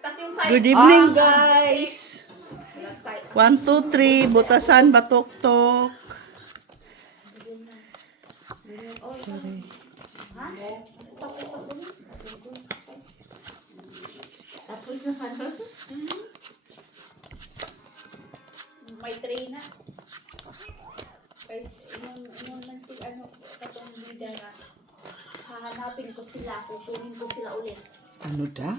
Good evening, guys. 1, 2, 3, Butasan, Batok-tok. Sorry. Tapos na ano? May tray na. Yung si ano, katong bida na hahanapin ko sila, kukunin ko sila ulit. Ano da?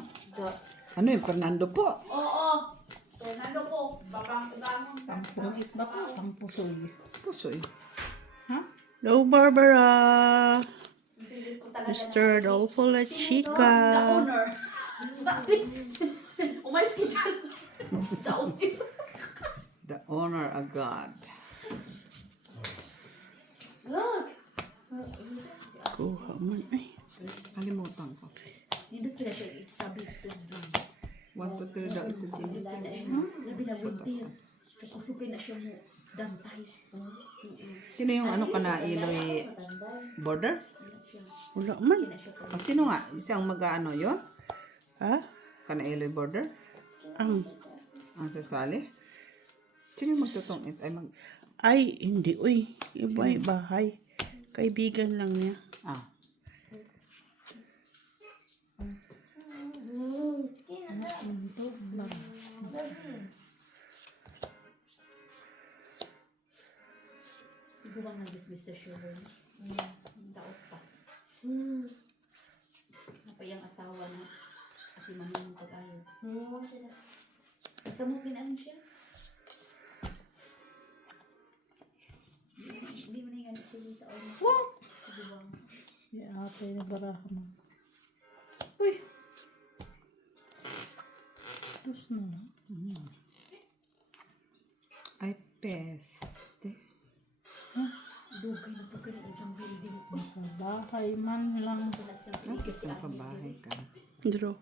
Ano yung Fernando po? Oo. Fernando po, babang-bangon. Pangpuhit ba ko? Pangpusoy. Pusoy. Ha? Hello, Barbara. Bilis ko talaga Mr. Adolfo La The Chica. owner. Umayos ka dyan. The owner. The owner agad. Look. Kuha man. Ay, kalimutan ko. Dito sila siya sabi ko lang. 1, 2, 3 daw ito din. Labi na bunti. Kapasukin na siya mo. Dantay. Sino yung ano ka na, Iloy Borders? Wala man. Sino nga? Isang mag-ano yun? Ha? Kana Iloy Borders? Ang sasali? Sino yung magtutong it? Ay, hindi. Uy, iba bahay. Kaibigan lang niya. Gawang nag-dismiss the sugar. Daot pa. Napayang asawa na ati mamang pag-ayaw. Sa mo pinaan siya? Hindi mo na yung ano siya sa oras. What? Si ate na baraha mo. Uy. Tapos na lang. Ay, peste. Dugay na po ka ng isang building. Bahay man lang. Nakis na pabahay ka. Draw.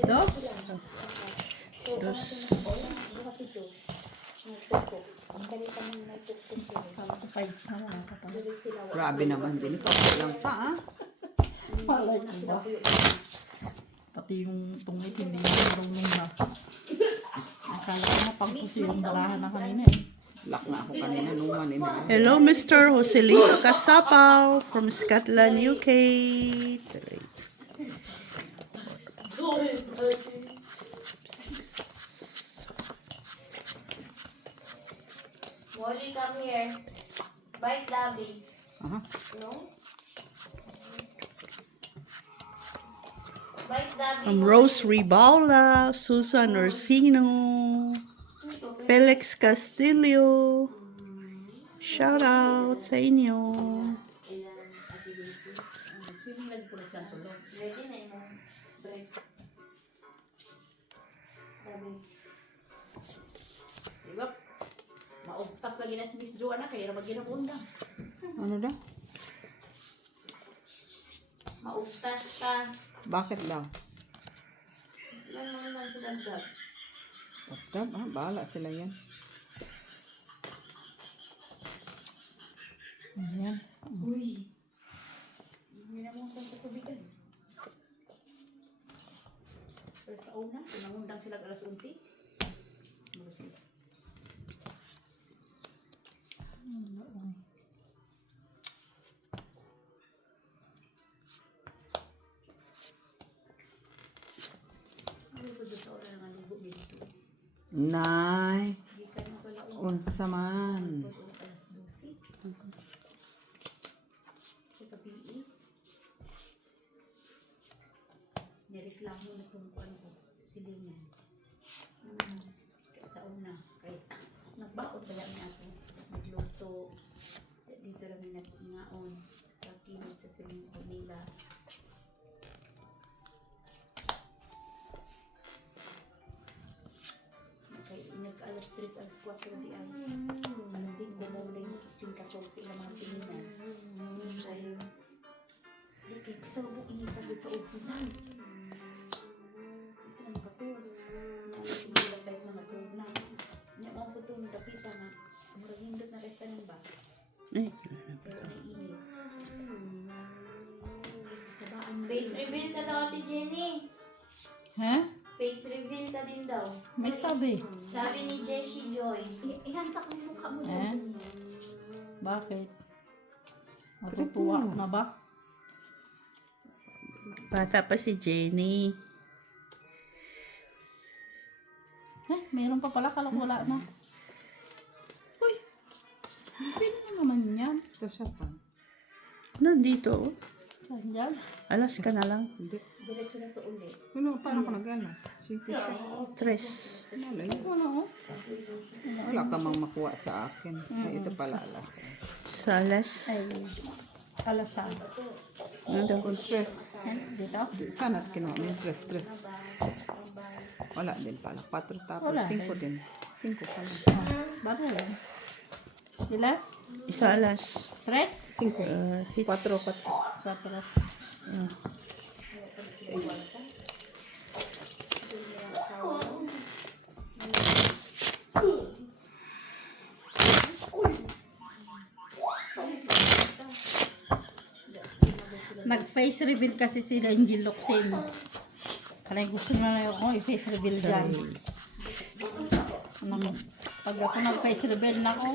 Dos. Dos. Fights na lang. Grabe naman din. Ito lang pa, ha? Palay ko ba? Pati yung tungit hindi yung marunong na. Akala ko na pangpusoy yung baraha na kanina eh. Lock na ako kanina nung manin. Hello, Mr. Joselito Casapaw from Scotland, UK. Molly, come here. Bite, Lovey. No? Bite, Lovey. From Rose Ribaula, Susan Orsino, Felix Castillo. Shout out sa inyo. Ready na yung break. Diba? Maugtas lagi na si Miss Joanna kaya naman ginabundang. Ano daw? Maugtas ka. Bakit daw? Ilan naman sa dagdag? Oktab, bahala sila yan. Ayan. Uy. Hindi na mo sa tubigan. Pero sa una, pinangundang sila alas 11. Malusin. Ano ko doon sa oras ng lugo dito? Nay, Hindi ka na pala unsa man. alas 12. Sa kapi'i. Nireklamo na tungkuan ko. Silingan. Kaya sa una. Kaya nagbaon pala niya ako. Nagluto. Dito kami nag-ngaon. Sa kinid sa swimming pool nila. Nag-alas 3, alas 4 di ay. Alas 5 mo na yung kitchen kasong sa ilang mga tininan. Ay, di kayo, isa mo initagod sa upunan. Isa na makatul. Hindi ba size na matulog na. Niya mo po itong dapita na. Murag hindot na restaurant ba? Ay, Pero naiinit. Face reveal ka daw, Ate Jenny. Ha? Face reveal ka din daw. May sabi. Sabi ni Jessie Joy. Ihansak mo yung mukha mo. Eh? Bakit? Natutuwa na ba? Bata pa si Jenny. Meron pa pala. Kala ko wala na. Uy! Pwede na naman yan. Ito siya pa. Nandito. Saan dyan? Alas ka na lang. Hindi. Diretso na to ulit. Ano, paano ko nag-alas? Sweetie siya. Tres. Wala yun. Wala oh. Wala ka mang makuha sa akin. Ay, ito pala alas. Sa alas. Ay, alasan. Nandun. Kung stress. Dito? Sana kinuha mo yung stress. Wala din pala. 4 tapos. Wala 5 din. din. 5 pala. Bago lang. Sila? Isa alas. Tres? 5. Hits. 4. Cuatro. Nag-face reveal kasi si Angel Locsin. Kaya gusto na ako i-face reveal dyan. Pag ako nag-face reveal na ako,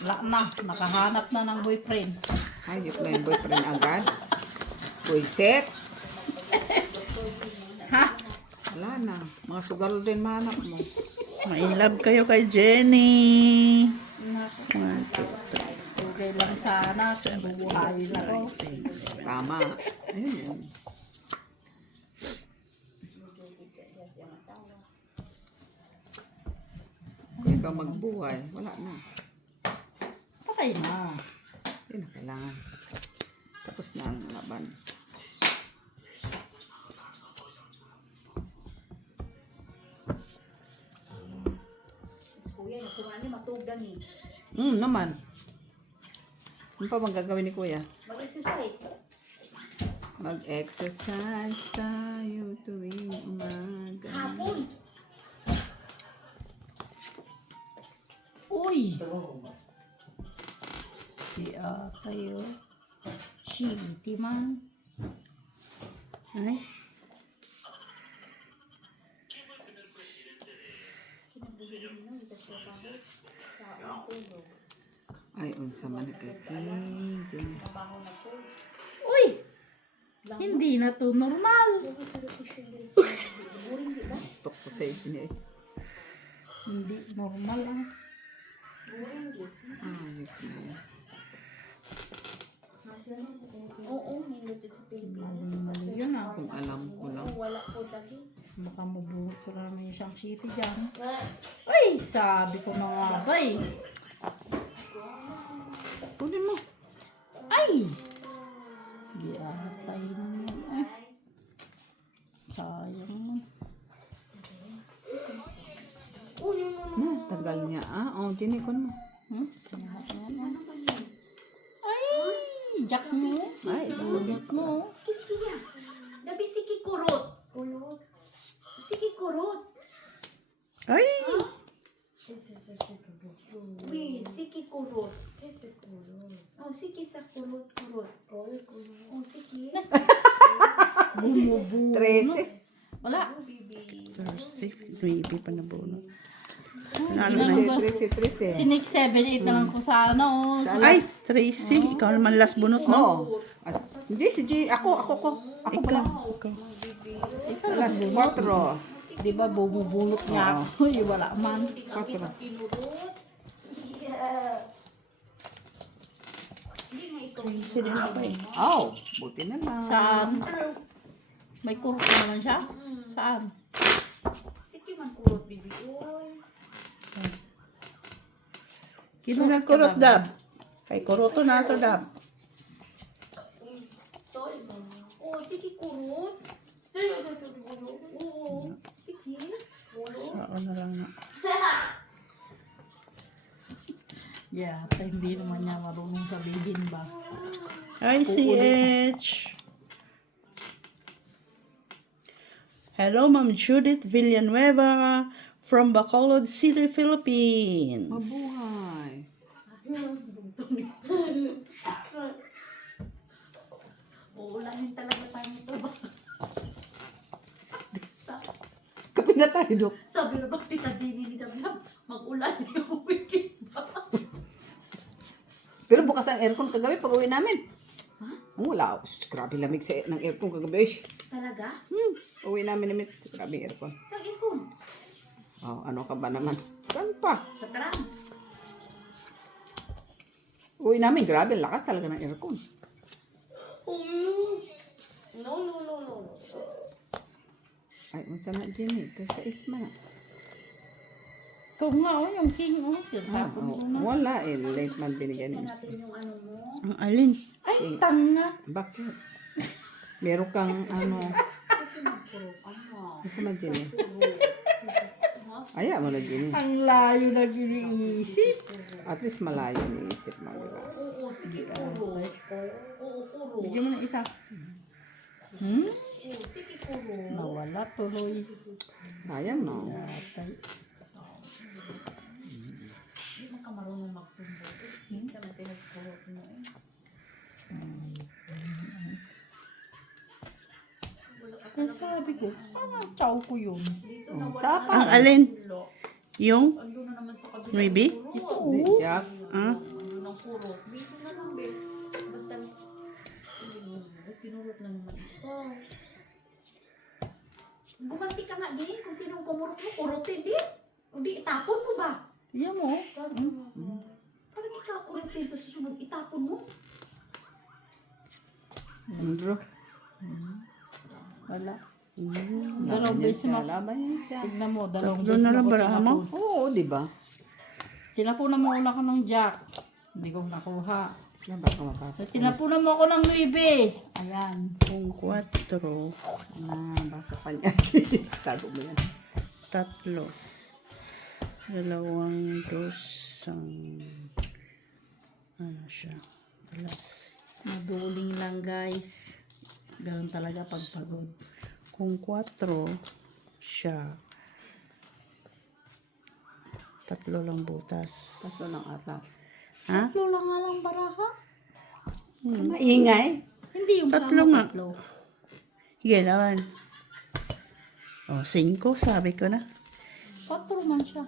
wala na, nakahanap na ng boyfriend. Ay, yung na yung boyfriend agad. Boyset. Ha? Wala na. Mga sugal din mahanap mo. Ma-in love kayo kay Jenny. Naku, 1, 2, okay lang sana kung bubuhayin ako. Tama. Ayun yun. Kung ikaw magbuhay, wala na. Patay na. Hindi na kailangan. Tapos na ang laban. Kuya, nakuha niya matugdan eh. Naman. Ano pa bang gagawin ni Kuya? Mag-exercise. Mag-exercise tayo tuwing umaga. Hapon. Uy! Si tayo. Shitty man. Ay, Ay, unsa man kay King. Uy! Hindi na to normal. Tok ko sa ipin eh. Hindi normal ah. Ay, King. Oo, nilutot sa Pilipinas. Mali yun ah. Kung alam ko lang. Wala po lagi. Baka mabulot ko na ng isang city dyan. Ay! Sabi ko na nga ba eh. Kunin mo. Ay! Giatay naman eh. Sayang naman. Na, tagal niya ah. Oh, tinikon mo. Hmm? Ay! Jack mo. Ay, Bulot mo. Kiskiya. Gabi siki kurot. Kurot. Siki kurot. ay, Uy, siki kurot. Oh, siki sa kurot. Oh, siki. Bumubuno. 13. Wala. Thursday. Maybe pa na bono. Ano Ano na? 13. Si Nick 7-8 na lang ko sa ano. Ay, Tracy. Ikaw naman last bunot mo. Oo. At, hindi, si G. Ako Ikaw. pala. Ikaw. Alas 4. Di ba bumubulot niya ako? Uy, wala man. 4. Tracy din ako eh. Oh, buti na lang. Saan? May kurot naman siya? Saan? Siki man kurot, bibi. Uy. Kinurot kurot dab. Kay kuroto na to dab. Oh, siki kurot. Oo. Siki. Saan na lang na. Yeah, hindi naman niya marunong sabihin ba? Hi, CH. Hello, Ma'am Judith Villanueva from Bacolod City, Philippines. Mabuhay. na tayo, Dok. Sabi na bang Tita Jenny ni Dablab, mag-ulan yung weekend ba? Pero bukas ang aircon kagabi pag uwi namin. Wala. Grabe lamig ng aircon kagabi. Talaga? Uwi namin ni Mitz. Grabe yung aircon. Sa ikon? Oh, ano ka ba naman? Saan pa? Sa tram? Uwi namin. Grabe. Lakas talaga ng aircon. No, no, no, no. Ay, unsa na Jenny? Kaysa isma na. Ito nga, oh, yung king, oh. Tapon ko na. Wala eh. Late man binigyan ni Miss. Natin yung ano mo. Ang alin? Ay, tanga. Bakit? Meron kang ano. Ano? Unsa man Jenny? Aya mo na Jenny. Ang layo na giniisip. At least malayo niisip mo, di ba? Oo, sige, puro. Oo, puro. Bigyan mo ng isa. Oo, sige, puro. Nawala tuloy. Sayang, no? Yatay. Hindi mo ka marunong magsundo. Sa natin nagpurot mo eh. Kaya sabi ko, parang chow ko yun. Dito na wala Sapa. Ang alin? tulo. Yung? Ando na naman sa kabila. Maybe? Di, Jack. Ah? Ando ng purot. Dito na lang, be. Basta, tinurot na naman ito. Gumanti ka nga din kung sinong kumurot mo. Kurutin din. O di, itapon mo ba? Yan mo. Parang ikaw kurutin sa susunod. Itapon mo. Andro. Wala. Laban Dalawang yan beses siya. mo. Laban yan siya. Tignan mo, dalawang Tatlo beses na lang ako baraha mo? tinapon. Oo, di ba? Tinapunan mo una ko ng jack. Hindi ko nakuha. Yan ba ka mapasok? So, tinapunan mo ako ng 9. Ayan. Kung 4. Basa pa niya. Tago mo yan. 3. 2. Ang ano siya? Plus. Maduling lang guys. Ganun talaga pagpagod. Kung 4 siya. 3 lang butas. Kaso ng atas. Ha? Tatlo lang nga lang baraha. Maingay. Hindi yung Tatlo tama, nga. tatlo. Sige naman. O, 5 sabi ko na. 4 man siya.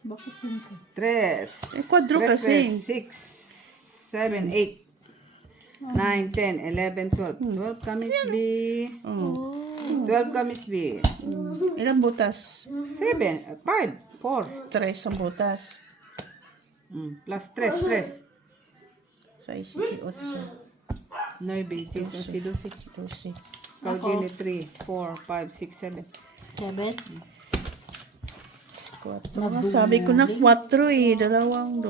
Bakit 5? 3. Eh, 4 kasi. 6, 7, 8, 9, 10, 11, 12. 12 kamis B. Oh. 12 kamis B. Ilang butas? 7, 5, 4. 3 ang butas. Plus 3, 3. 6, 7, 8, 9, 10, 11, 12. 12. Kau gini 3, 4, 5, 6, 7. 7? 4. Sabi ko na 4 eh. 2, 1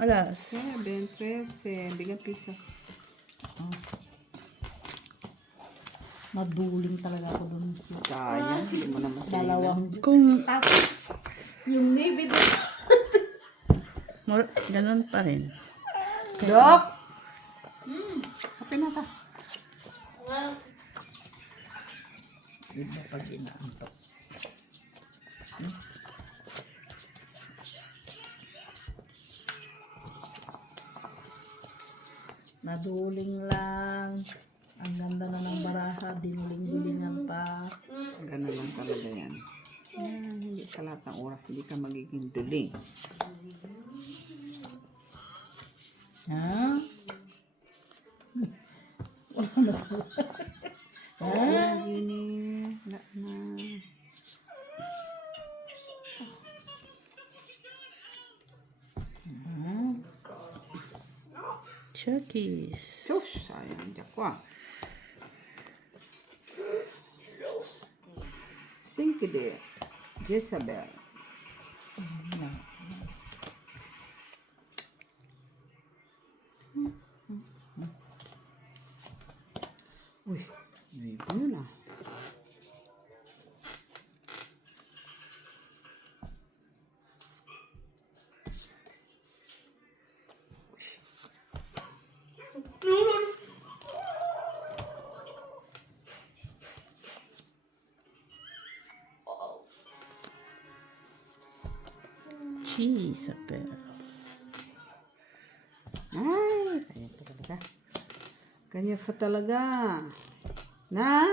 alas. 7, 13. Bigang piso. Maduling talaga ako dun. Sayang. Hindi mo naman sila. Dalawang. Kung Yung navy doon. ganun pa rin. Dok! Kape na ta. Iba pag inaantok. Naduling lang. Ang ganda na ng baraha. Dinuling-dulingan pa. Ganun lang talaga yan. Yan, hindi sa lahat ng oras hindi ka magiging duling. Ha? Gini. Wala na. Chuckies. Sus, sayang. Diyak ko ah. 5 de Jezabel. Uy, ano na? Jezabel. Ay, kanya pa talaga. Kanya pa talaga. Na.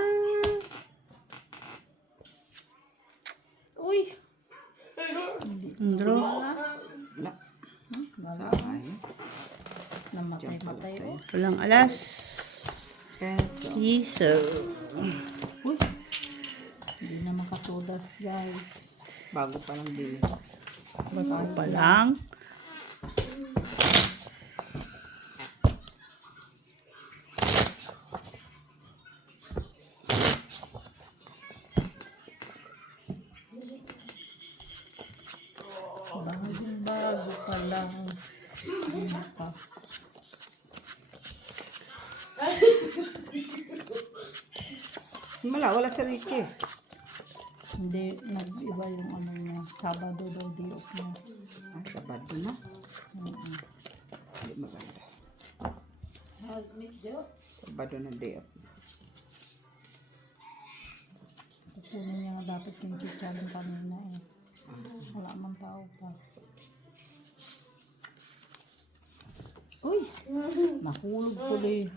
Sayang. Namatay-matay. Oh. Walang alas. Peso. Piso. Uy. Hindi na makatudas, guys. Bago pa lang din. Bago pa lang. Bago pa lang. Ano pa? Wala si Ricky. Hindi, nag-iba yung ano niya. Sabado daw day off niya. Sabado na. Hindi maganda. Sabado na day off. Kukunin niya nga dapat yung kitchen kanina eh. Wala man tao pa. Uy! Nahulog tuloy.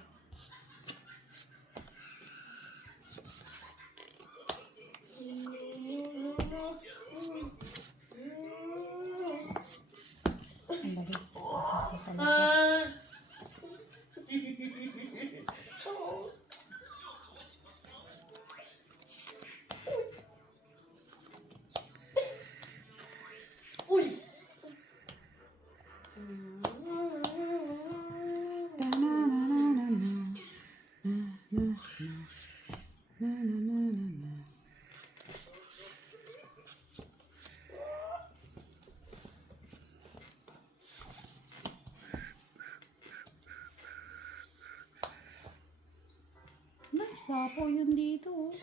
Ang bakit? Sapo yun dito. Oh.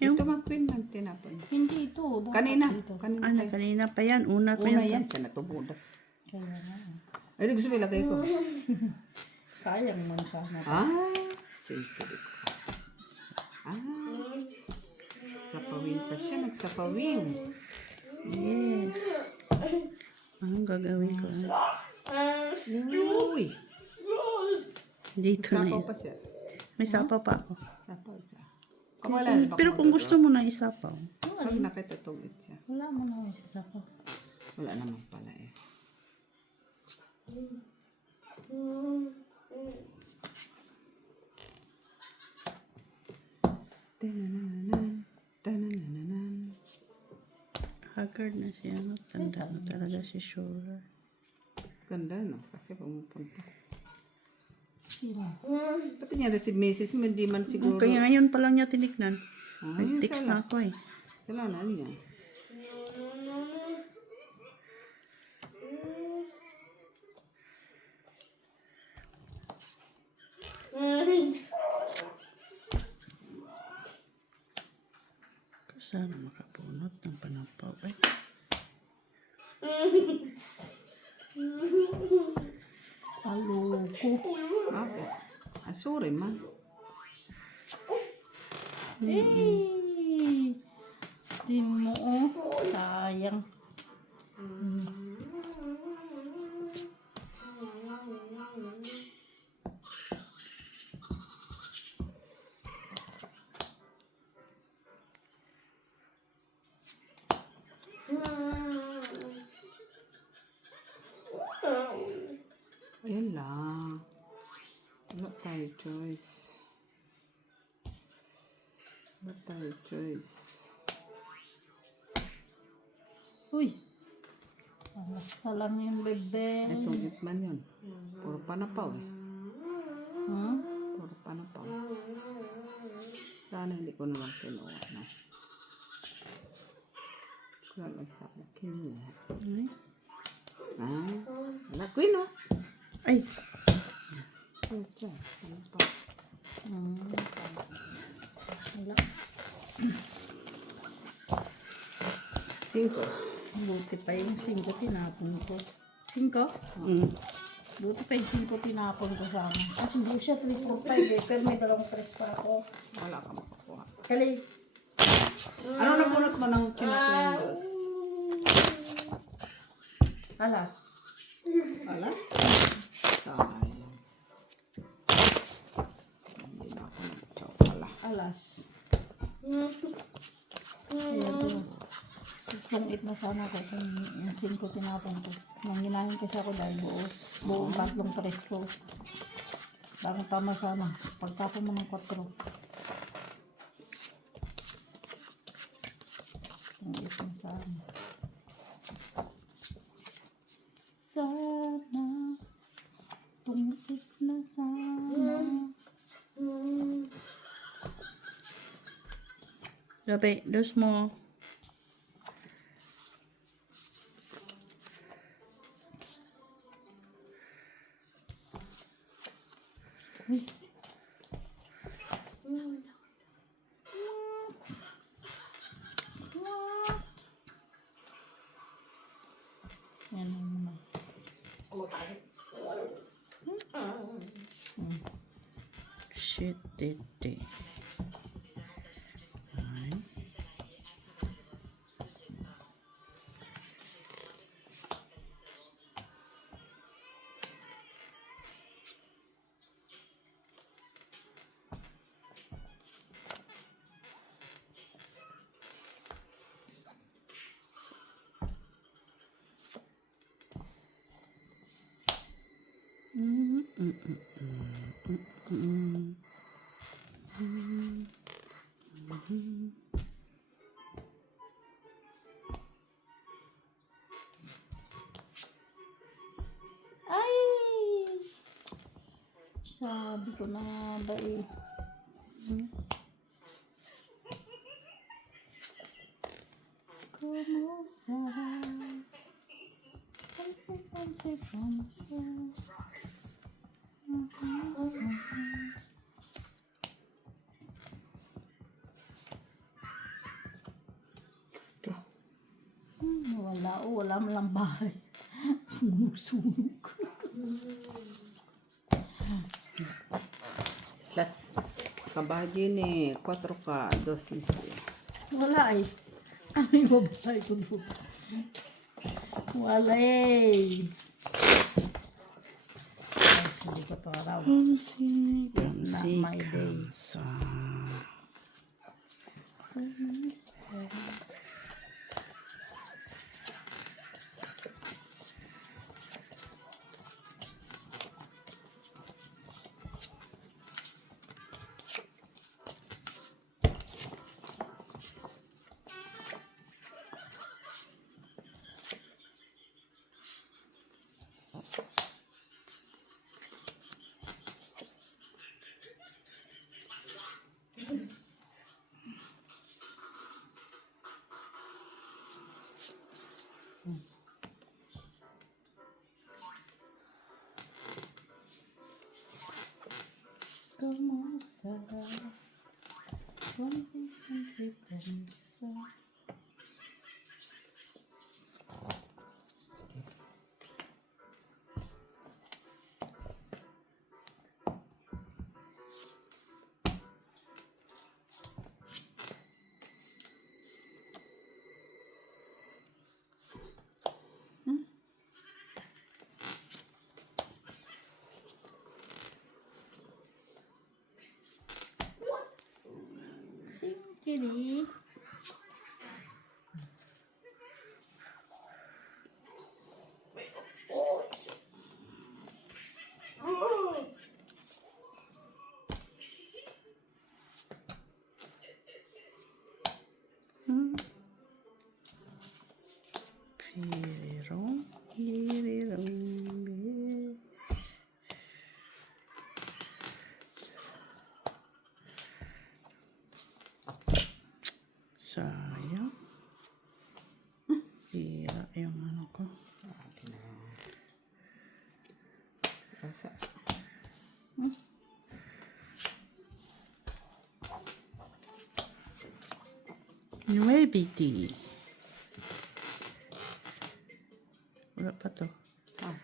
Ito mag-queen ng tinapon. Hindi ito. Dapat Kanina. Dito. Ano, kanina pa yan. Una pa Una yan. yan. Siya natubudas. Kaya nga. Ay, gusto mo ilagay ko. Sayang man sana. Simple ko. Sapawin pa siya. Nagsapawin. Yes. Anong gagawin ko? Uy. Dito na Sapaw yun. pa siya. May sapaw pa ako. Sapaw siya. Wala na ba Pero kung gusto mo na isapaw. Pag nakitutugit siya. Wala mo na yung sasapo. Wala naman pala eh. Tanananan, tanananan. Haggard na siya. No? Tanda na talaga si Shura. Ganda no? Kasi pumupunta. Sino? Pati niya rin si Mrs. Hindi man siguro. Kaya ngayon pa lang niya tiniknan. Ay, May text na ako eh. Sila na niya. Sana makapunot ng panampaw eh. Aloko. Okay. Sorry man. Eh. Din mo. Oh. Sayang. Ayan lang. Wala tayo choice. Wala tayo choice. Uy. Alas na lang yung bebe. Itong itman yun. Puro panapaw eh. Hmm? Puro panapaw. Sana hindi ko naman kinuha na. Wala sa akin kinuha. Ay. Wala ko yun oh. Ay. Pucha, panapaw. Wala. 5. Buti pa yung 5 tinapon ko. 5? Mm. Buti pa yung 5 tinapon ko sana. Kasi hindi siya 345 eh. Pero may dalawang press pa ako. Wala ka makakuha. Kali. Ano na punot mo ng chinakuyendos? Alas. Alas? Sayang. Hindi na ako nag-chow pala. Alas. Ayan to. Kung 8 na sana ko, kung yung 5 tinapon ko. Nang ginahin kasi ako dahil buong tatlong tres ko. Tama sana. Pagtapon mo ng 4. Kung 8 na sana. Sana. Tungkit na sana. Gabi, dos mo. Yan ang muna. Shit, titi. Ay! Sabi ko na nga ba eh. Kumusta? Pagpapansin ko myself. Wala mo lang bahay. Sunog. Plus, kabahagi ni 4 ka, 2 mismo. Wala eh. Ano yung mabasay ko doon? Wala eh. Ay, hindi ko ito araw. It's not my day. Kumusta? Kumusta? Singkiri. Sayang. Sira yung ano ko. Basa. UABT. Wala pa to. Ah.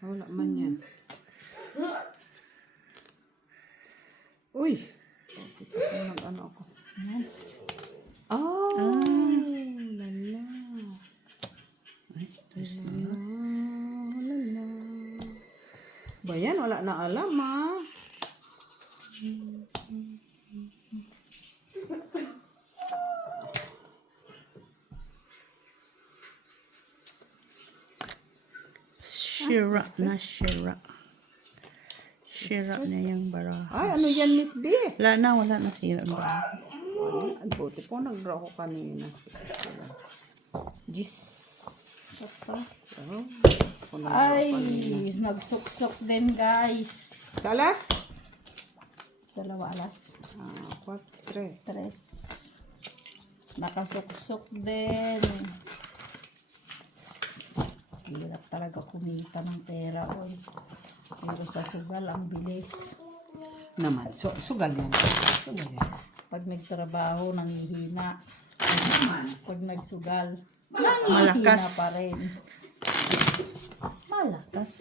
Wala man yan. Uy! Nag-ano ako. Oh! Lala. Ay, there's Lala. Lala. Ba yan? Wala na alam, ah. Shira na shira. Shira na yung baraha. Ay, ano yan, Miss B? Wala na sira ang baraha. Ang buti po, nag-draw ko kanina. Gis. Ay, nagsuksok din guys. Salas? Dalawa alas. 4, 3. 3. Nakasuksok din. Hirap talaga kumita ng pera. Oy. Pero sa sugal, ang bilis. Naman, sugal yan. Sugal yan. Pag nagtrabaho, nangihina. Naman. Pag nagsugal, Malakas. nangihina pa rin. Malakas.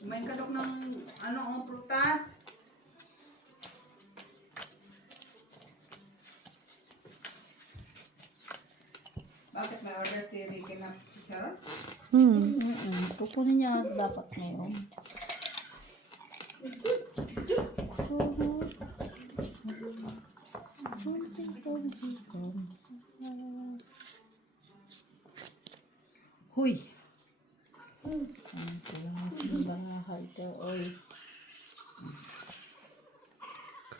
May kadok ng prutas. Bakit may order si Ricky na chicharon? Kukunin niya dapat ngayon. Huy! Bahay ka, oy.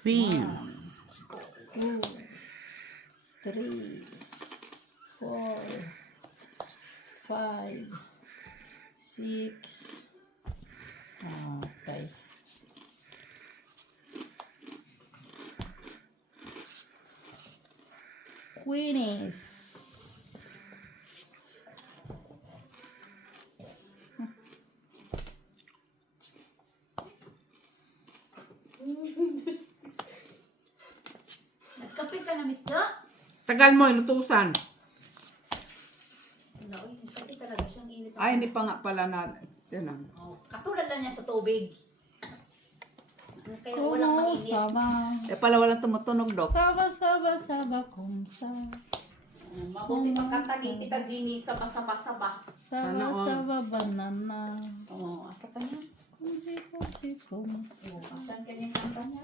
Queen. 2, 3, 4, 5, 6. Okay. Queenies. Nagkape ka na, Miss Jo? Tagal mo, inutusan. Wala, oy, nagkape talaga siyang init. Ay, hindi pa nga pala na. Yan lang. Oh, katulad lang niya sa tubig. Kaya walang mainit. Sama. Eh pala walang tumutunog, Dok. Saba kung sa. Mabuti pagkatagin kita dini sa basaba-saba. Sana all. Saba banana. Oo, asa ka niya? Kung Oo, asan ka niya kanta niya?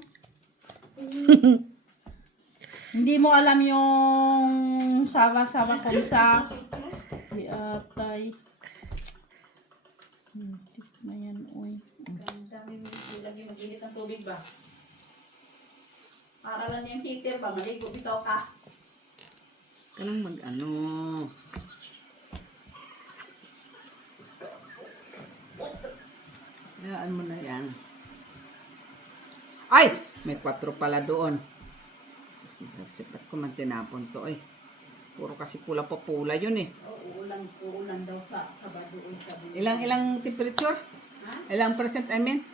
Hindi mo alam yung saba kung sa. Di atay. Tik na yan, oy. Ang dami lagi mag-init ng tubig ba? Para lang yung heater ba? Maligo bitaw ka. Kanang mag-ano. Hayaan mo na yan. Ay! May 4 pala doon. Sus, ba't ko man tinapon to eh. Puro kasi pula yun eh. Uulan daw sa Sabado o sabi. Ilang temperature? Ha? Ilang percent I mean?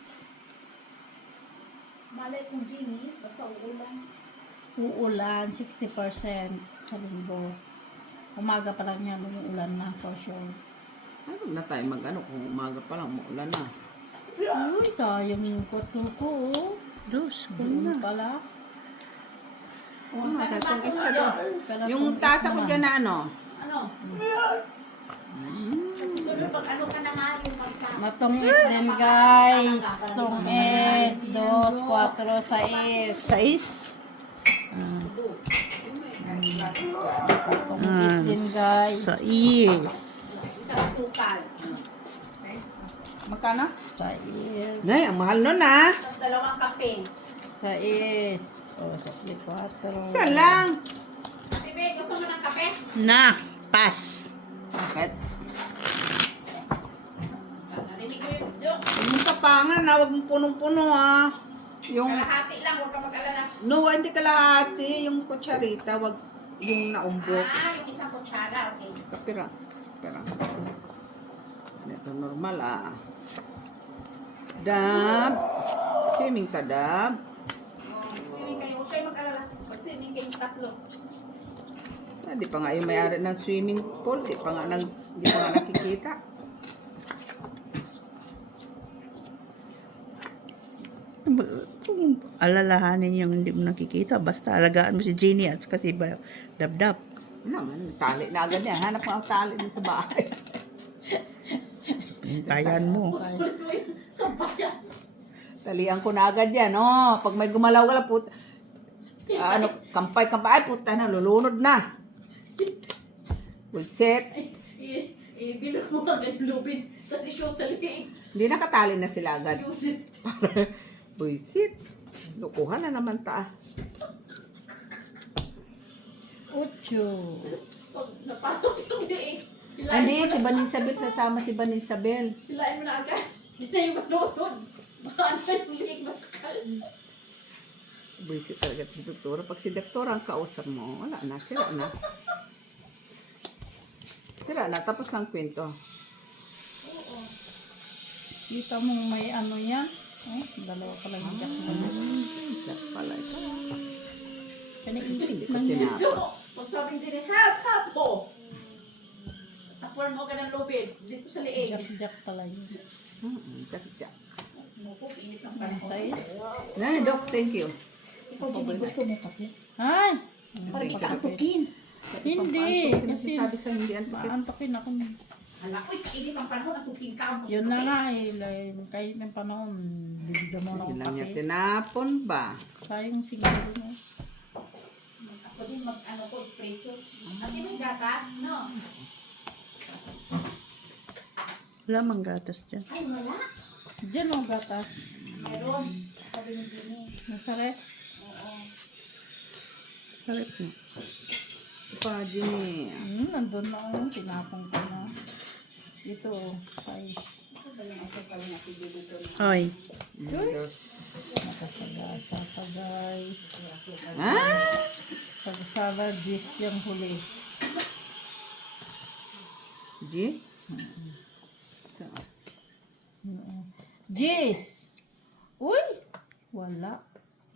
Malay kong Jimmy, basta uulan. Uulan, 60% sa linggo. Umaga pa lang yan, umuulan na for sure. Ay, huwag na tayo mag-ano kung umaga pa lang, maulan na. Uy, sayang yung kwarto ko, oh. Dos ko Doon na. pala. Oo nga, itong itsa doon. Kaya Yung itong tasa ko naman. dyan na ano. Ano? Siguro pag ano ka na nga yung pagka... Matungit din guys. Tungit. 2, 4, 6. 6. Tungit din guys. 6. Isang sukal. Magkano? 6. Nay, ang mahal nun ah. Tapos dalawang kape. 6. O, sa 4. Isa lang. Bebe, gusto mo ng kape? Na. Pass. Bakit? Narinig ko yung joke. Huwag mong tapangan na, huwag mong punong-puno ah. Yung, Kalahati lang, huwag ka mag-alala. no, hindi kalahati. Yung kutsarita, wag yung naumbok. Yung isang kutsara, okay. Kapira. Ito normal ah. Dab. Swimming ka, Dab. Swimming kayo, huwag kayo mag-alala. Pag-swimming kayo tatlo. Ah, di pa nga yung may-ari ng swimming pool. Di pa nga nakikita. Alalahanin yung hindi mo nakikita. Basta alagaan mo si Jeannie at kasi Dab-Dab. Naman, tali na agad yan. Hanap nga ang tali dun sa bahay. Hintayan mo. Talian ko na agad yan, oh. Pag may gumalaw-galaw, kampay-kampay, ay puta na, lulunod na. Buset. Bilog mo agad yung lubid. Tapos i-shoot sa liig. Hindi nakatali na sila agad. Buisit. Lukuhan na naman ta. Ocho. Pag napasok yung liig. Hindi, si Banisabel, sasama si Banisabel. Hilain mo na agad. Hindi na yung manunod. Baka ano yung liig masakal. Buisit talaga si doktora. Pag si doktora ang kausap mo, wala na, sira na. Sira na, tapos ng kwento. Kita mo may ano yan. Oh, dalawa pala yung jack na yan. Jack pala ito. Pinaipit Hindi ko man yan. tinapos. So, pag sabing din, help po! Tapuan mo ka ng lubid. Dito sa liig. Jack pala yun. Jack. Mupo, init ng Ang panahon. size. Ay, Doc, thank you. Ikaw, Jenny, gusto mo kape? Ay! Parang di Thank ka you. antukin. Hindi. Kasi Sabi sa hindi antikit. maantokin ako. Hala, uy, kainit ang panahon, antukin ka. Yun na nga eh. Kahit ng panahon, bibigyan mo na Hindi akong lang niya kape. tinapon ba? Sayang siguro mo. Ako din mag-ano ko, espresso. Ate, may gatas? No. Wala mang gatas dyan. Ay, wala. Diyan o gatas. Meron. Sabi ni Jenny. Masarap. Oo. Sarap na. Pa, Jenny. Nandun na yun. Tinapong ko na. Ito, size. Ito ba yung asal pala na pili dito? Hoy. Nakasagasa pa guys. Ha? Sagasala, dish yung huli. Jis? Dish! Uy! Wala.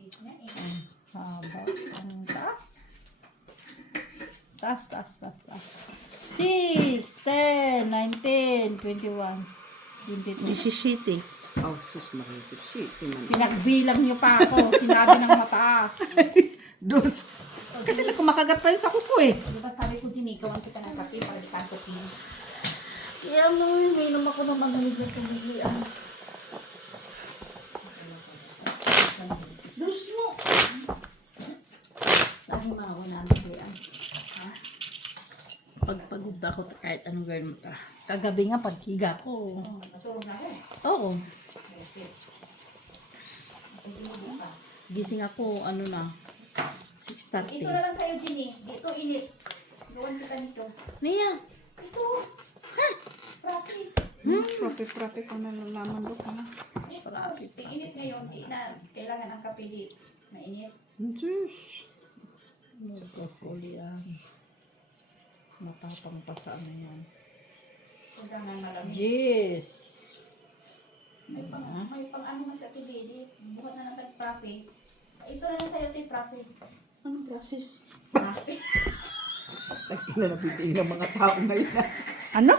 Is na eh. Ang haba. Ang taas. Taas. 6, 10, 19, 21, 22. 17. Oh, sus, marisip. Shit, man. Pinagbilang niyo pa ako. Sinabi ng mataas. Dos. Kasi kumakagat pa yun sa kuko eh. Di ba sabi ko, Jenny, gawan kita ng kape para di ka antukin. Yan mo, minum ako ng malamig na tubig. Dus mo! Lagi mga wala na ko yan. Pagpagod ako kahit anong gawin mo ta. Kagabi nga paghiga ko. Natulog na ako. Oo. Gising ako, ano na, Ito 6:30. na lang sa'yo, Jenny. Dito, init. Gawan kita nito. Niya! Ito. Frappy. Prope ko na lalaman do ka na. Ito. Init ngayon. Di na. Kailangan ang kape di. Mainit. Diyos. Uli yan. Matapang pa sa ano yan. Huwag lang ang malamig. Jeez! May pang ano man sa tibili. Buhat na lang tag-frappy. Ito na lang sa'yo, Frappy. Anong process? Frappy. Lagi na nabibiling ng mga tao ngayon na. Ano?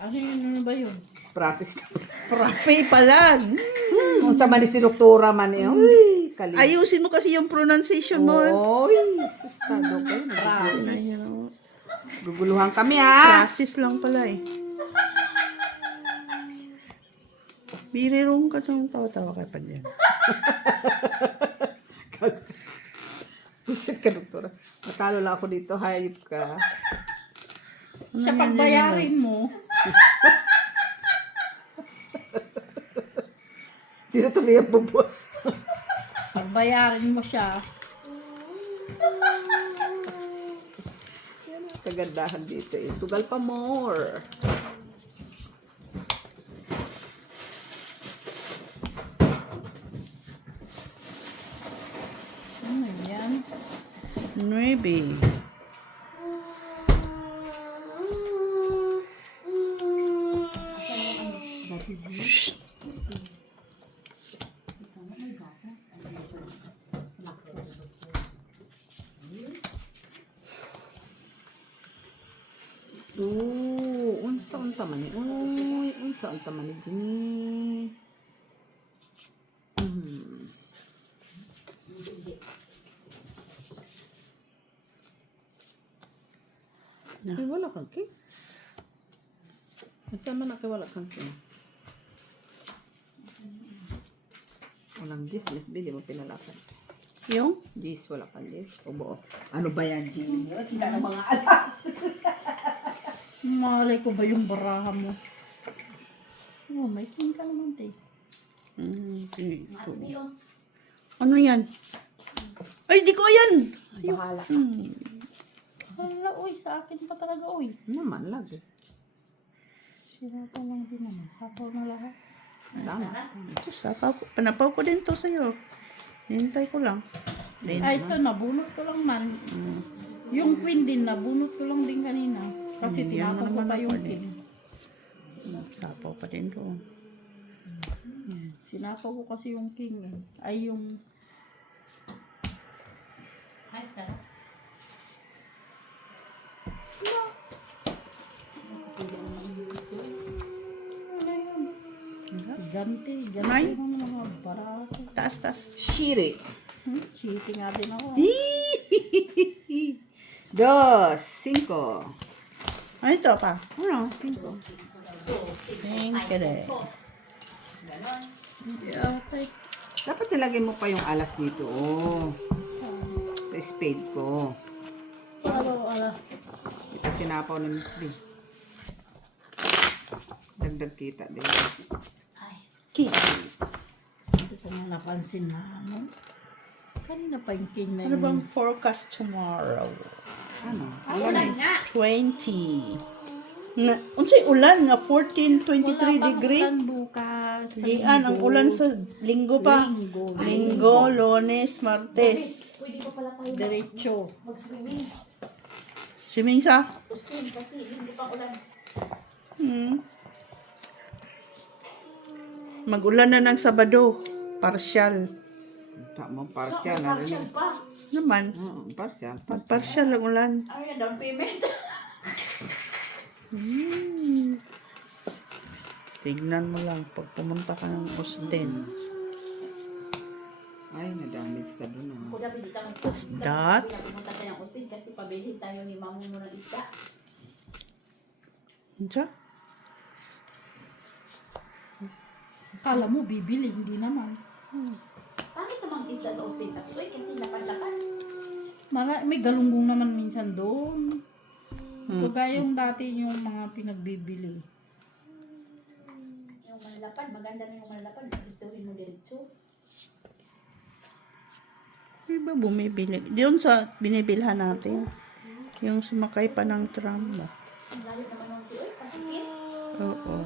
Ano yun? Ano ba yun? Process na. Frappe pala. Kung sa man si doktora man eh. Uy, kali. Ayusin mo kasi yung pronunciation mo. Oy, sustado ko. Process. Guguluhan kami ha. Process lang pala eh. Birirong ka siyang tawa-tawa kay Padyan. Pusit ka, doktora. Matalo lang ako dito. Hayop ka. Siya pagbayarin mo, Dito tuloy ang bubo. pagbayarin mo siya, Kagandahan dito eh. Sugal pa more. yan. 9. Unsa man ni? Uy, unsa man ni Jenny? Ay, wala kang cake. Nagsama na kay wala kang cake. Walang gis, Miss B, di mo pinalakan. Yung? Gis, wala kang gis. O buo. Ano ba yan, Gis? Kita ng mga atas. Malay ko ba yung baraha mo? Oh, may king ka naman, te. Sige ko. Ate, oh. Ano yan? Ay, di ko yan! Bahala. Hala, uy, sa akin pa talaga, uy. Naman, lagi. Sira pa lang din naman. Sapaw na lahat. Tama. Sapaw ko. Panapaw ko din to sa'yo. Hintay ko lang. Din. Ay, ito, nabunot ko lang man. Yung queen din, nabunot ko lang din kanina. Kasi Yan tinapon ko naman pa ako yung din. king. Sapaw pa din ko. Sinapaw ko kasi yung king eh. Ay, yung... Ay, sarap. Ganti. Ay. Ganti ng mga baraha. Taas, taas. Shiri. Cheating nga din ako. 2, 5. Ay, ito pa. Ano? 5. Thank you din. Ganon. Yeah, tay. Dapat nilagay mo pa yung alas dito. Oh. Sa spade ko. Ala. Ito sinapaw ng Miss B. Dagdag kita din. Ay. Kitty. Hindi ko nga napansin na ano. Kanina pa yung king na Ano yun. bang forecast tomorrow? Ano? Ulan nga. 20. Na, unsay ulan nga 14, 23 degree. Ulan bukas. sa Lian ang linggo. ulan sa linggo pa. Linggo, Lunes, Martes. Pwede pa pala tayo Diretso. mag-swimming. Swimming sa? Puskin kasi hindi pa ulan. Mag-ulan na ng Sabado. Partial. Tama, partial. So, partial pa. Naman. Partial. Partial ang ulan. Ano yan, down payment? Tignan mo lang pag pumunta ka ng Austin. Ay, nadamage ka doon. Ako dapat dito ang What's that? Pumunta tayo ng Austin kasi pabili tayo ni Mamuno ng isda. Ansa? Akala mo bibili, hindi naman. Bakit namang isda sa Austin? Tapos kasi lapad-lapad. May galunggong naman minsan doon. Kagaya yung dati yung mga pinagbibili. Yung malalapad, maganda na yung malalapad. Dituhin mo diretso. Iba bumibili. Doon sa binibilhan natin. Yung sumakay pa ng tram ba? Ang lalit naman ng si Uy, pasikit. Oo.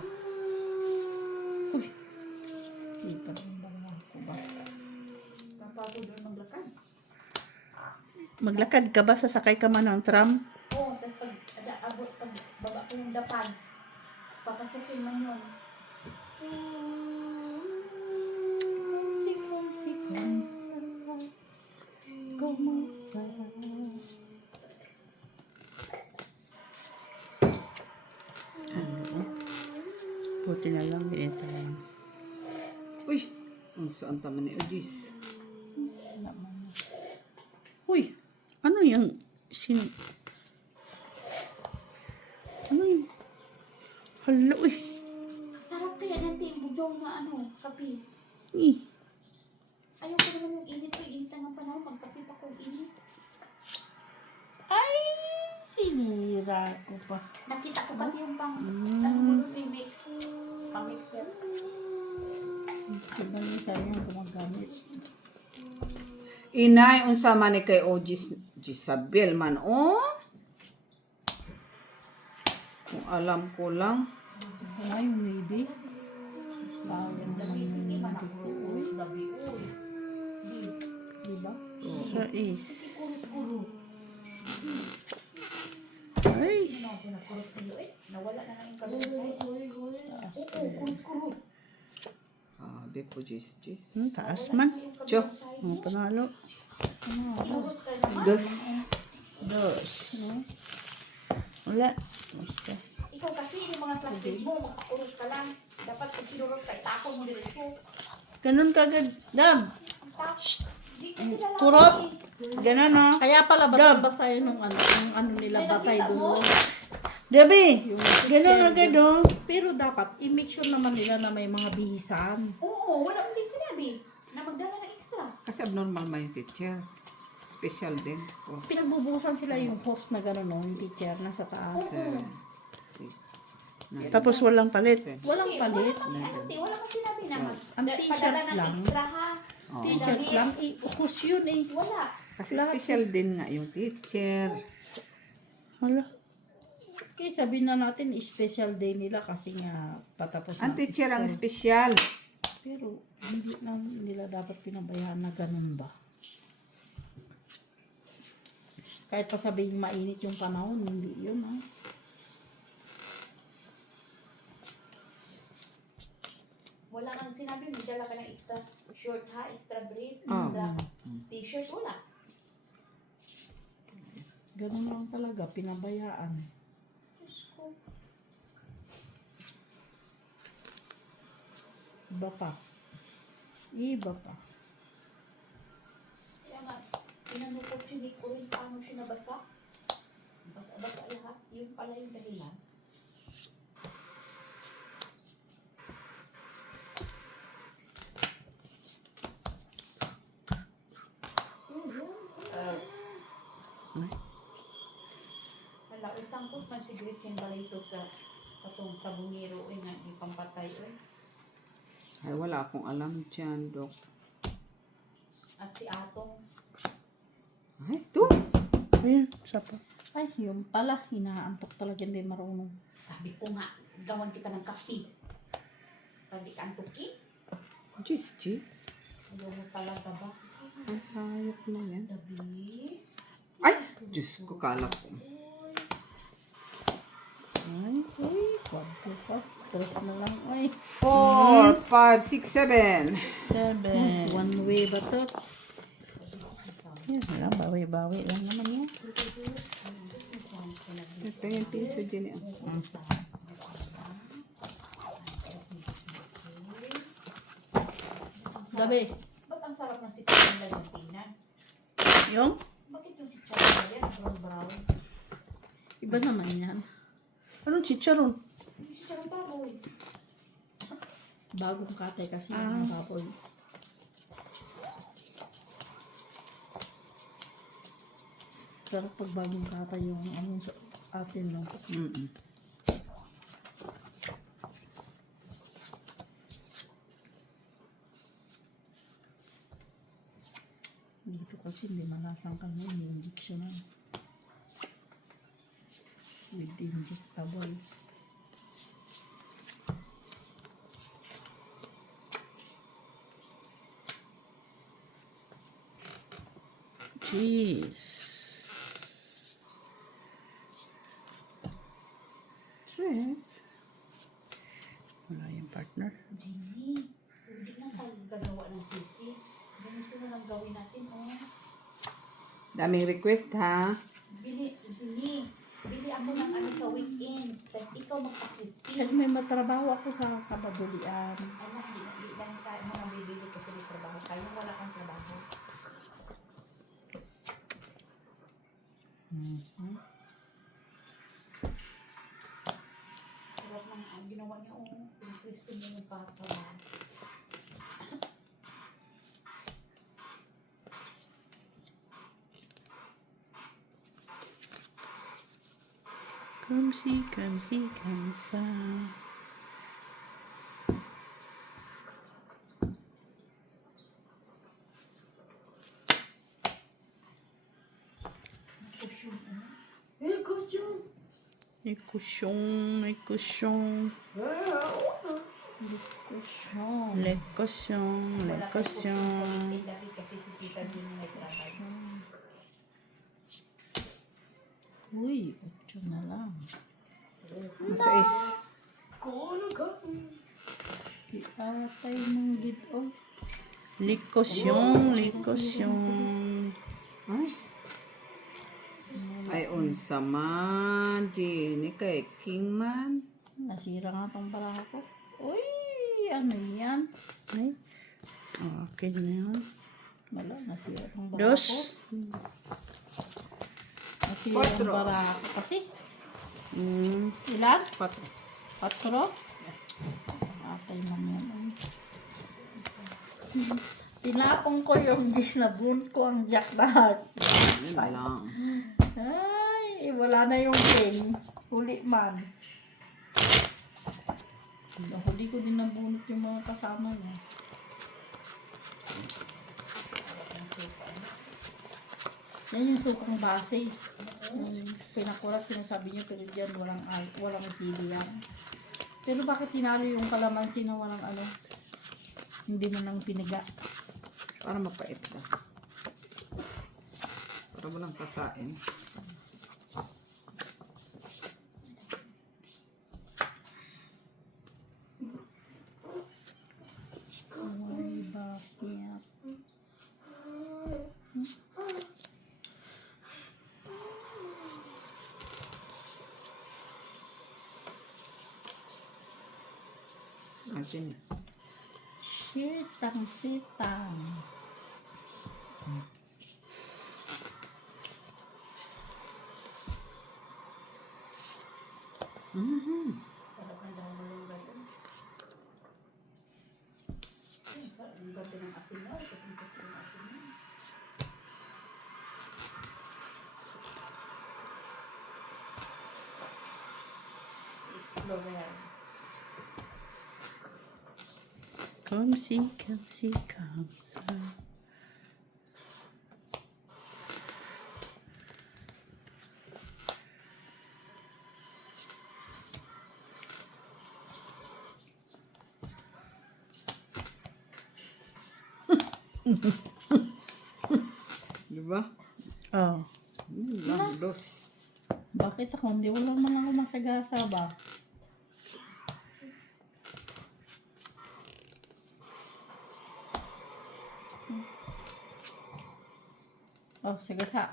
Uy. Kita rin ba nga ako ba? Papago doon maglakad. Maglakad ka ba? Sasakay ka man ng tram? Oo, tapos pag baba ko yung dapan, papasukin lang yun. Kumusta? Buti na lang binitayan. Uy! Ang saan tama ni Ojis? Uy! Ano yung ano yung hala, uy. Sarap kaya natin yung budyong na kape. Eh, Ayaw ko naman yung init ko, initan ng panahon, magkape pa kung init. Ay! Sinira ko pa. Nakita ko kasi yung tanong may mix. Pang-mixer. Si Vanessa yung gumagamit. Inay, unsa man ni kay Ojis Gisabel man, oh? Kung alam ko lang. Wala yung lady. Sayang naman Sige, yung manakuro-kurot, gabi, uy. diba? sa is. Kurot-kurot. Ay, Ano, pinakurot sa'yo eh. Nawala na lang yung kalungkay. Oo, kurot-kurot. Sabi po, Jis. taas man. Tiyo. Ang panalo. Kurot ka naman. Dos. Dos. Wala. Basta. Ikaw kasi, yung mga classmate mo, makakurot ka lang. Dapat kung sinurot ka, itapon mo diretso. Ganun kagad. Dab. Di kasi lalaki. Kurot. Ganun na. Kaya pala basa-basa yun yung ano nila batay doon. Dabi. Yung Ganun agad oh. Pero dapat, i-make sure naman nila na may mga bihisan. Oo, wala ulit sinabi. Na magdala ng extra. Kasi abnormal man yung teacher. Special din. Oh. Pinagbubusan sila yung host na gano'n, no? Yung teacher na sa taas. Seven, Tapos walang palit. Walang palit. Wala kang sinabi na Ang t-shirt padala ng lang. extra ha. T-shirt lang. Host yun eh. Wala. Kasi special din nga yung teacher. Hala. Okay, sabihin na natin, special day nila kasi nga patapos Ang na. teacher ang special. Pero hindi na nila dapat pinabayaan na ganun ba? Kahit pa sabihin mainit yung panahon, hindi yun ha. Wala kang sinabi, may dala ka ng extra short ha, extra brief, Oh. extra t-shirt, wala. Ganun lang talaga, pinabayaan. Diyos ko. Iba pa. Iba pa. Kaya nga, pinanukot siya ni Corinne, paano siya nabasa? Basa-basa lahat, yun pala yung dahilan. Hala, isang kot man si Griffin balito sa tong sabungero nga yung pampatay Ay, wala akong alam dyan, Dok. at si Atong. Ay, ito. Ayun, sapa. Ay, yun pala. Hinaantok talaga hindi marunong. Sabi ko nga, gawan kita ng kape. Pag di ka antukin, Jeez. ayaw mo talaga ba? Ang hayop na yan. Gabi. Ay, Diyos ko, kala ko. Ay, kwadro pa. Tres na lang. Ay, 4, 5, 6, 7. 7. one way ba to? Yan lang, bawi-bawi lang naman yan. Ito yung pinsa dyan. Gabi. Ba't ang sarap ng si Charlie Lagantina? Yung? Bakit yung si Charlie brown? Iba naman yan. Anong chicharon? Yung si Charlie baboy. Bagong katay kasi yung baboy. Sarap pag bagong katay yung ano sa atin, no? Mm-mm. Dito kasi hindi malasang kanya, ini-injection na. With injectable. Cheese. Stress. Wala yung partner. Jenny, hindi na tayo gagawa ng sisi. Ganito na lang gawin natin, oh. Daming request, ha? Jenny, bili ako ng ano sa weekend. Tapos ikaw magpa-crispy. Kasi may matrabaho ako sa Sabado lian. Ano, hindi lang sa mga bibili ko sa trabaho. Kayo wala kang trabaho. Sarap ng ginawa niya, oh. Pinacrispy niya yung papa. Comme ça. Les cochons. Les cochons. Les cochons. Les cochons. Dapat kasi si Tita din may trabaho. Uy, 8 na lang. Masais. Kiatay ng gito. Les cochons. Les cochons. Ay, unsa man, Jenny, kay King man. Nasira nga tong baraha ko. Uy, ano yan? Ay. Okay na yun. Wala, nasira tong baraha ko. Dos. Nasira yung Quatro. baraha ko kasi. Mm. Ilan? 4. 4? Atay lang yan. Tinapong ko yung dish na bunot ko ang jack na heart. Yun na lang. Ay, wala na yung king. Huli man. Huli ko din nabunot yung mga kasama niya. Yan yung sukang base. Yung pinakulat, sinasabi niyo, pero dyan walang sili yan. Pero bakit tinalo yung kalamansi na walang ano? Hindi mo nang piniga. Para mapait ka. Para walang kakain. Ay, bakit? Atin. Sitang. Mhm. Sarap na daw malunggay. Ang gabi ng asin na. Ipapintot ko ng asin na. Explorer. Come see, come. Diba? Oh. Landos. Bakit ako? Hindi wala man ako masagasa ba? Oh, sagasa.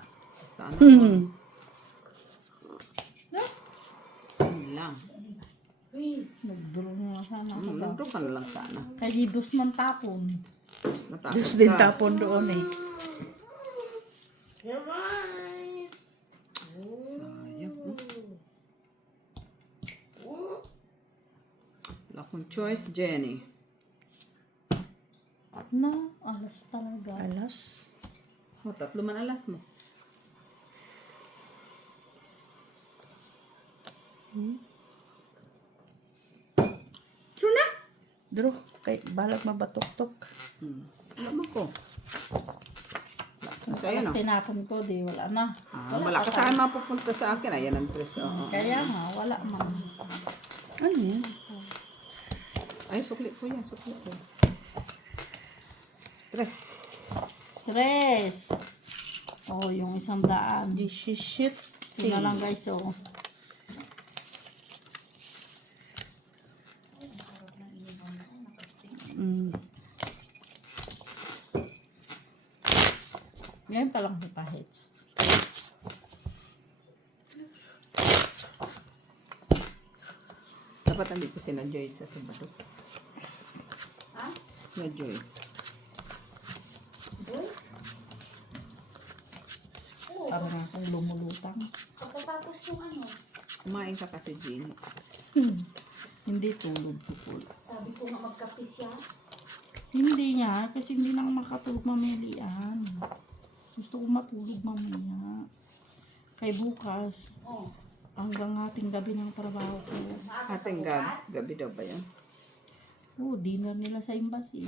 Sana. Hmm. Yun lang. Nagduro na sana ako ba? Luto ka na lang sana. Kaya dos man tapon. Natakot Diyos din ka. tapon doon eh. Sayang. Wala akong choice, Jenny. Na, alas talaga. Alas. O, 3 man alas mo. True na? Dro, kay balag mabatok-tok. Alam mo ko. Nasa Alas no? tinapon ko, di wala na. Wala ka sa akin mapupunta sa akin. Ayan ang tres. Oo. Kaya nga, wala man. Ano yan? Ay, sukli ko yan. Sukli ko. Tres. Tres. Oh, yung 100. Shit. Ito na lang guys, oh. Mm. Ngayon pa lang hipahits. Dapat nandito si na Joy sa Sabado. Ha? Na Joy. Boy? Para nga akong lumulutang. Pagkatapos yung ano, Kumain ka kasi, Jenny. Hindi tulog tukul. sabi ko nga magkape siya. Hindi nga, kasi hindi na ako makatulog mamilian. Gusto ko matulog mamaya. Kay bukas, Oh, hanggang ating gabi ng trabaho ko. maaga Ating ka bukas? gabi daw ba yan? Oh, dinner nila sa embassy.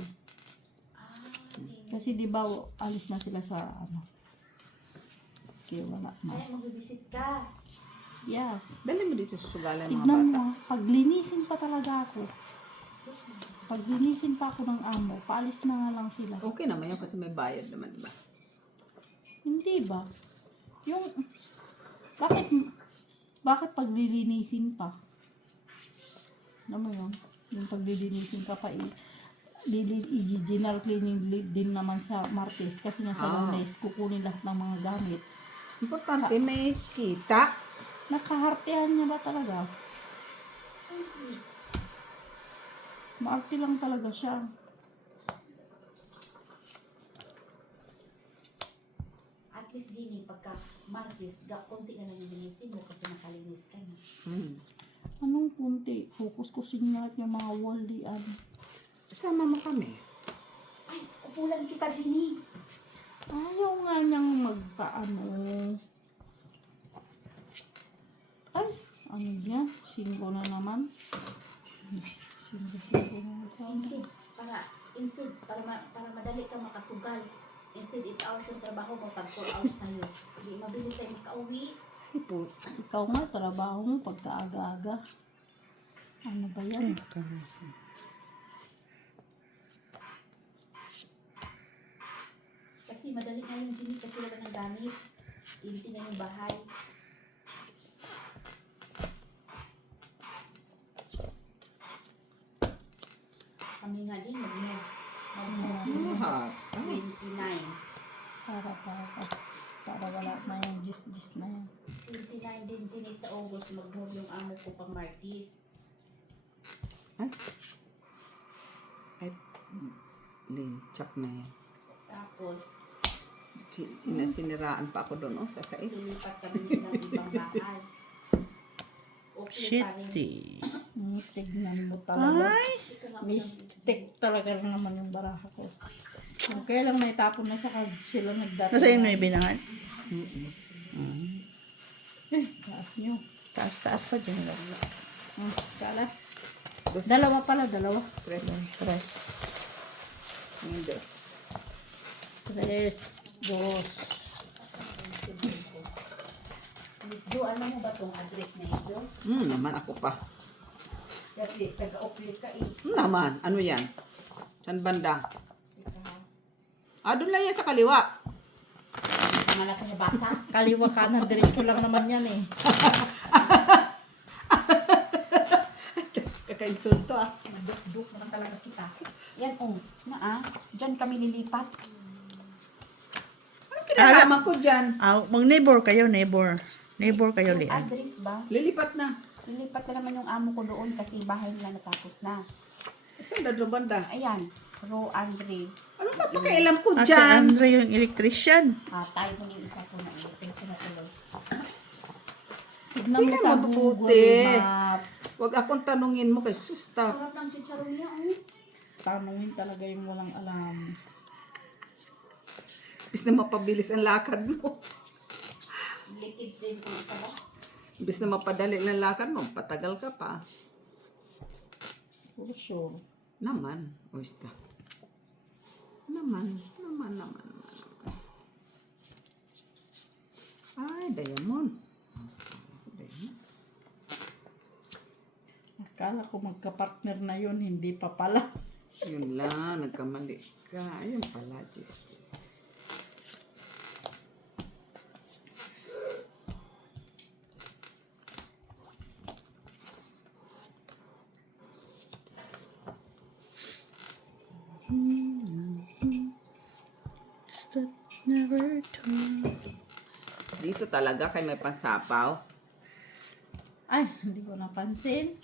Kasi di ba alis na sila sa ano. Kaya wala na. Ay, mag-visit ka. Yes. Dali mo dito sa sugalan mga Tignan bata. mo, paglinisin pa talaga ako. Paglinisin pa ako ng amo, paalis na nga lang sila. Okay naman yun kasi may bayad naman, diba? Hindi ba? Yung, bakit paglilinisin pa? Alam mo yun? Yung paglilinisin ka pa, i-general cleaning din naman sa Martes kasi nga sa Lunes, kukunin lahat ng mga gamit. Importante, may kita. Nakahartehan niya ba talaga? Maarte lang talaga siya. At least din pagka Martes, konti na lang yung gamitin mo kasi nakalinis ka na. Anong punti? Focus ko lahat yung mga wall diyan. Sama mo kami. Ay, Upulan kita, Ginny. Ayaw nga niyang magpaano. Ay, ano yan? Singko na naman. Singko na naman. Para madali ka makasugal. Instead, 8 hours yung trabaho mo, tag 4 hours tayo. Hindi, mabilis tayo makauwi. Ikaw nga, trabaho mo pagkaaga-aga. Ano ba yan? Kasi madali na yung Ginny kasi wala ng gamit. Empty na yung bahay. Kami nga din, Lahat. 29. Para wala na yung gis-gis na yan. 29 din Ginny sa August, mag-move yung amo ko pang Martis. Ay, Lin, chak na yan. Tapos, Siniraan pa ako doon, sa sais. lilipat kami ng ibang bahay. Okay pa rin. Shitty. Tignan mo talaga. Ay! Ito nga Mistake talaga naman yung baraha ko. Kung kaya lang naitapon na siya, sila nagdating. Nasa inyo ibinangan? Taas nyo. Taas-taas pa dyan. Kalas. Dos. Dalawa pala, dalawa. Tres. Press. Yung dos. 3, 2. Miss Jo, alam mo ba itong address na ito? Naman ako pa. Kasi taga-upload ka eh. Naman, ano yan? San banda? Teka, Doon lang yan sa kaliwa. mga natin na basa. Kaliwa kanan, diretso lang naman yan eh. Kakainsulto Mag-duk naman talaga kita. Yan Diyan kami nilipat. Anong kinalaman ko dyan? Mag-neighbor kayo, neighbor. Neighbor kayo, Yung Lian. address ba? Lilipat na. Nilipat na naman yung amo ko doon kasi bahay nila natapos na. Saan dadro banda? Ayan, Ro Andre. Ano pa pakialam ko Si dyan? Andre yung electrician. Tayo mo yung isa ko na pension na tuloy. Tignan mo Tingnan sa mo, Google mabuti. Map. Huwag akong tanungin mo kay susta. Sarap ng chicharon niya, Tanungin talaga yung walang alam. Imbis na mapabilis ang lakad mo. Liquids din ko ito ba? Imbis na mapadali ang lakad mo, patagal ka pa. For sure. Naman, oyster. Naman. Ay, diamond. Akala ko magka-partner na yun, hindi pa pala. Yun lang, nagkamali ka. Ayun pala, Diyos. That never told. Dito talaga kay may pansapaw. Ay, hindi ko napansin.